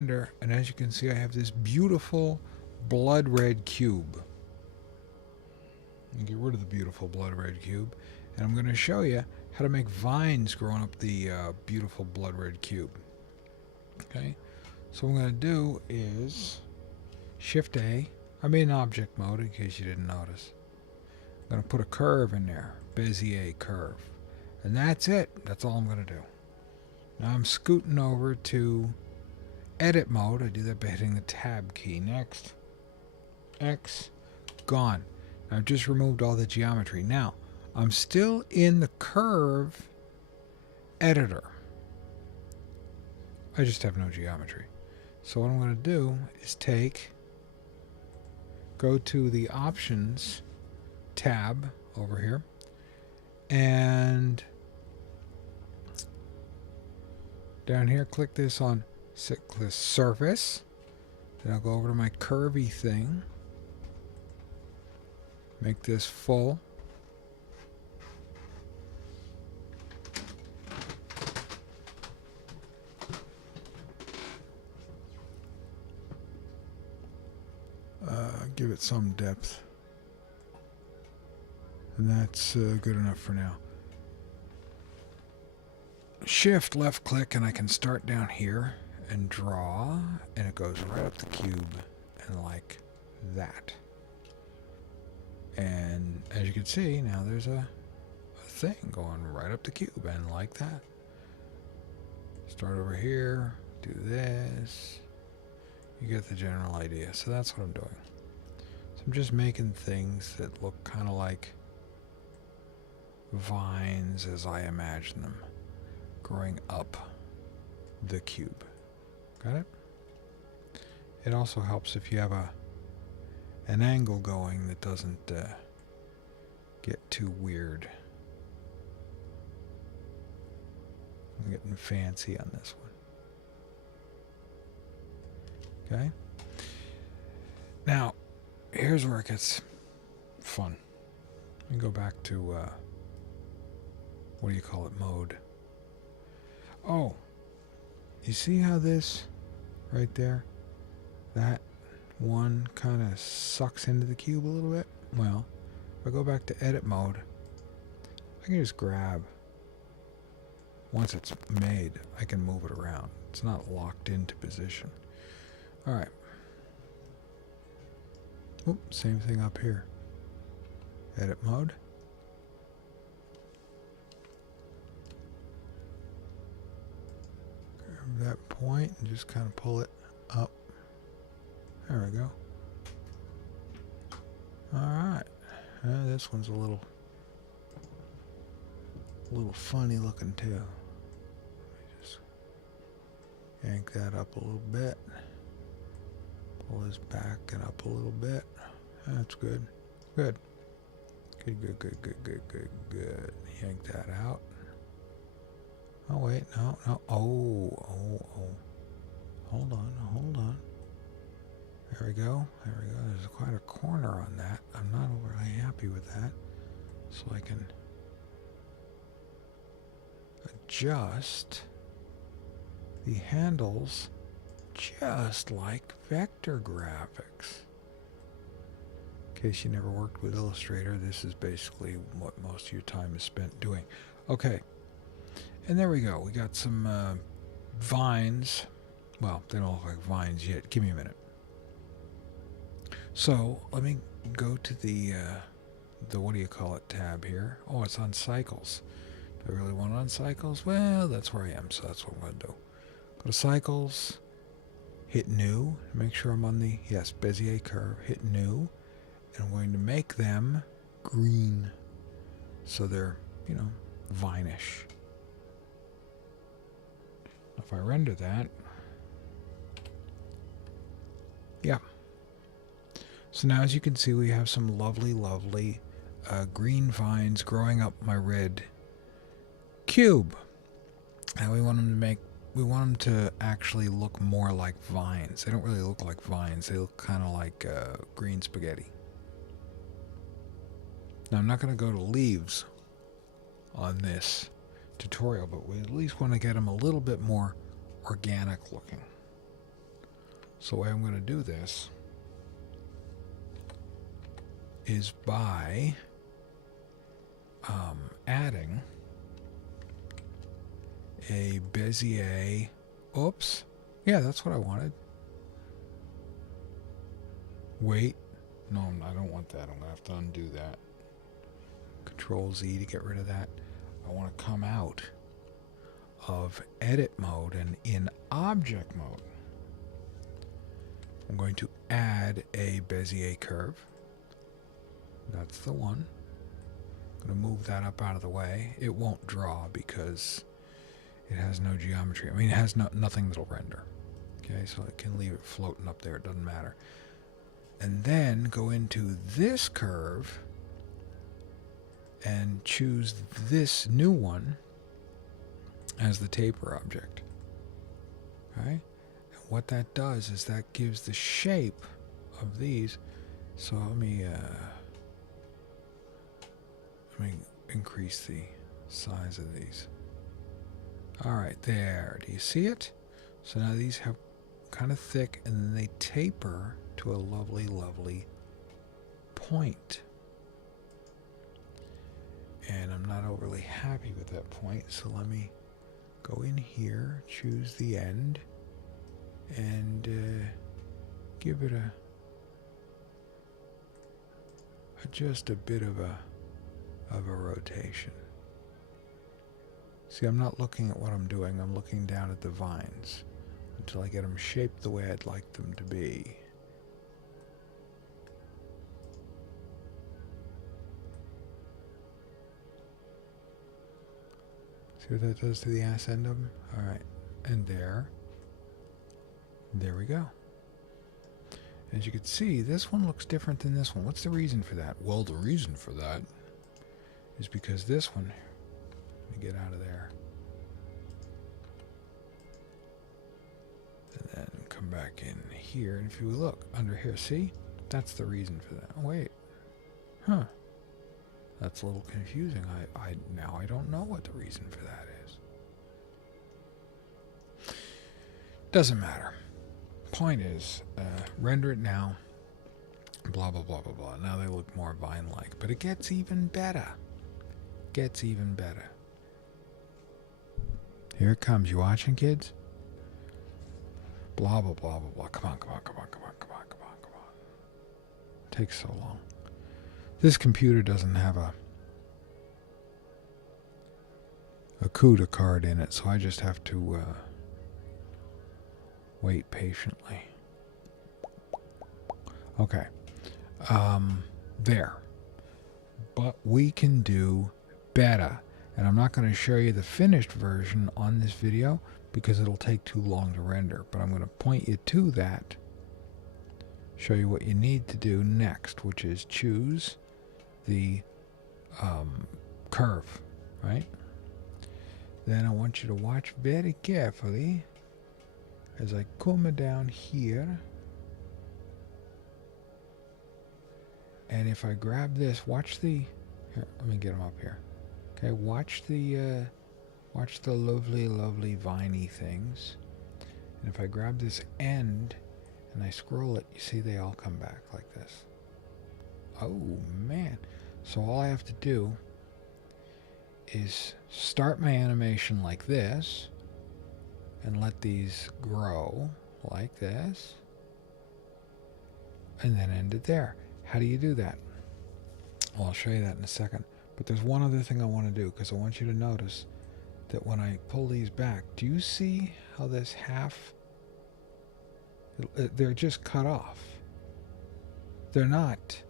And as you can see, I have this beautiful blood red cube. Get rid of the beautiful blood red cube, and I'm going to show you how to make vines growing up the beautiful blood red cube. Okay, so what I'm going to do is Shift A. I'm in object mode in case you didn't notice. I'm going to put a curve in there, Bezier curve, and that's it. That's all I'm going to do. Now I'm scooting over to edit mode. I do that by hitting the tab key. Next, X, gone. I've just removed all the geometry. Now, I'm still in the curve editor. I just have no geometry. So what I'm going to do is go to the options tab over here, and down here click this on surface. Then I'll go over to my curvy thing. Make this full. Give it some depth. And that's good enough for now. Shift left click and I can start down here and draw, and it goes right up the cube and like that. And as you can see, now there's a thing going right up the cube and like that. Start over here, do this. You get the general idea. So that's what I'm doing. So I'm just making things that look kind of like vines as I imagine them growing up the cube. Got it? It also helps if you have an angle going that doesn't get too weird. I'm getting fancy on this one. Okay? Now, here's where it gets fun. Let me go back to, what do you call it, mode. Oh, you see how this right there, that one kind of sucks into the cube a little bit? Well, if I go back to edit mode, I can just grab. Once it's made, I can move it around. It's not locked into position. Alright. Same thing up here. Edit mode. Grab that point and just kind of pull it up. There we go. Alright. This one's a little funny looking too. Let me just yank that up a little bit. Pull this back and up a little bit. That's good. Good. Good. Yank that out. Oh wait, no. Oh. Hold on. There we go. There's quite a corner on that. I'm not overly happy with that. So I can adjust the handles just like vector graphics. In case you never worked with Illustrator, this is basically what most of your time is spent doing. Okay, and there we go. We got some vines. Well, they don't look like vines yet. Give me a minute. So let me go to the what do you call it tab here. Oh, it's on cycles. Do I really want it on cycles? Well, that's where I am, so that's what I'm going to do. Go to cycles, hit new, make sure I'm on the, yes, Bezier curve, hit new, and I'm going to make them green so they're, vine-ish. If I render that, yeah. So now as you can see, we have some lovely green vines growing up my red cube. And we want them to actually look more like vines. They don't really look like vines. They look kind of like green spaghetti. Now I'm not going to go to leaves on this tutorial, but we at least want to get them a little bit more organic looking. So the way I'm going to do this is by adding a Bezier. Oops. Yeah, that's what I wanted. Wait. No, I don't want that. I'm going to have to undo that. Control Z to get rid of that. I want to come out of edit mode and in object mode. I'm going to add a Bezier curve. That's the one. I'm going to move that up out of the way. It won't draw because it has no geometry. I mean, it has nothing that'll render. Okay, so I can leave it floating up there. It doesn't matter. And then go into this curve and choose this new one as the taper object. Okay? And what that does is that gives the shape of these. So let me increase the size of these. Alright, there. Do you see it? So now these have kind of thick, and then they taper to a lovely, lovely point. And I'm not overly happy with that point, so let me go in here, choose the end, and give it just a bit of a rotation. See, I'm not looking at what I'm doing. I'm looking down at the vines until I get them shaped the way I'd like them to be. See what that does to the ass end of them? All right, and there we go. As you can see, this one looks different than this one. What's the reason for that? Well, the reason for that is because this one, let me get out of there, and then come back in here, and if you look under here, see? That's the reason for that. Oh, wait. Huh. That's a little confusing. Now I don't know what the reason for that is. Doesn't matter. Point is, render it now. Blah, blah, blah, blah, blah. Now they look more vine-like. But it gets even better. Gets even better. Here it comes. You watching, kids? Blah, blah, blah, blah, blah. Come on, come on, come on, come on, come on, come on, come on. Takes so long. This computer doesn't have a CUDA card in it, so I just have to wait patiently. Okay. There. But we can do better. And I'm not going to show you the finished version on this video because it'll take too long to render. But I'm going to point you to that. Show you what you need to do next, which is choose the curve, right? Then I want you to watch very carefully as I come down here, and if I grab this, watch the, here, let me get them up here. Okay, watch the lovely, lovely viney things, and if I grab this end and I scroll it, you see they all come back like this. Oh man. So all I have to do is start my animation like this and let these grow like this and then end it there. How do you do that? Well, I'll show you that in a second. But there's one other thing I want to do, because I want you to notice that when I pull these back, do you see how this half, they're just cut off. They're not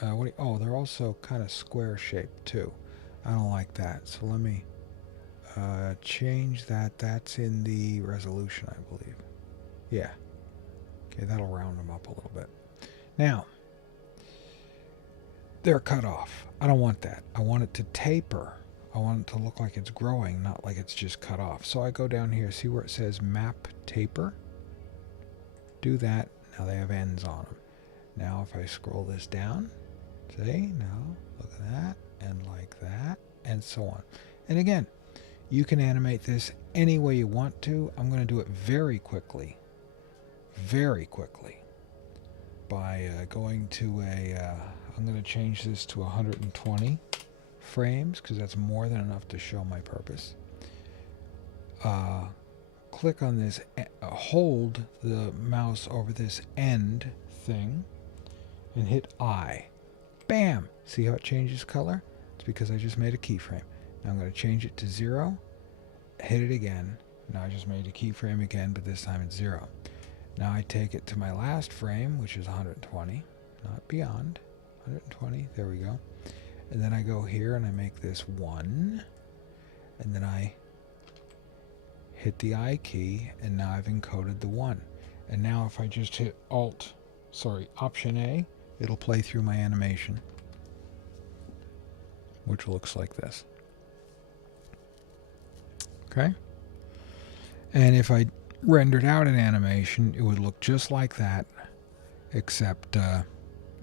they're also kind of square shaped too. I don't like that, so let me change that. That's in the resolution, I believe. Yeah. Okay, that'll round them up a little bit. Now, they're cut off. I don't want that. I want it to taper. I want it to look like it's growing, not like it's just cut off. So I go down here, see where it says map taper? Do that. Now they have ends on them. Now if I scroll this down, see? Now, look at that, and like that, and so on. And again, you can animate this any way you want to. I'm going to do it very quickly very quickly by going to I'm going to change this to 120 frames because that's more than enough to show my purpose. Click on this, hold the mouse over this end thing and hit I. Bam! See how it changes color? It's because I just made a keyframe. Now I'm going to change it to 0, hit it again. Now I just made a keyframe again, but this time it's 0. Now I take it to my last frame, which is 120, not beyond. 120, there we go. And then I go here and I make this 1, and then I hit the I key, and now I've encoded the 1. And now if I just hit Option A, it'll play through my animation, which looks like this. Okay? And if I rendered out an animation, it would look just like that, except it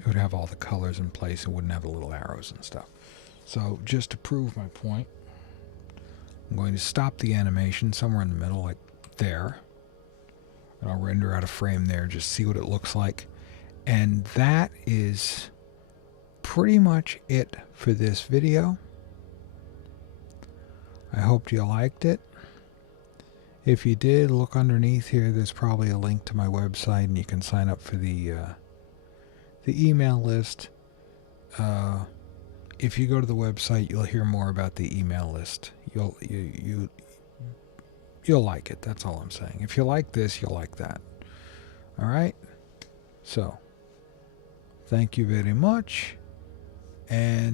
would have all the colors in place. It wouldn't have the little arrows and stuff. So just to prove my point, I'm going to stop the animation somewhere in the middle, like there. And I'll render out a frame there, just see what it looks like. And that is pretty much it for this video. I hope you liked it. If you did, look underneath here. There's probably a link to my website, and you can sign up for the email list. If you go to the website, you'll hear more about the email list. You'll like it. That's all I'm saying. If you like this, you'll like that. All right. So, thank you very much, and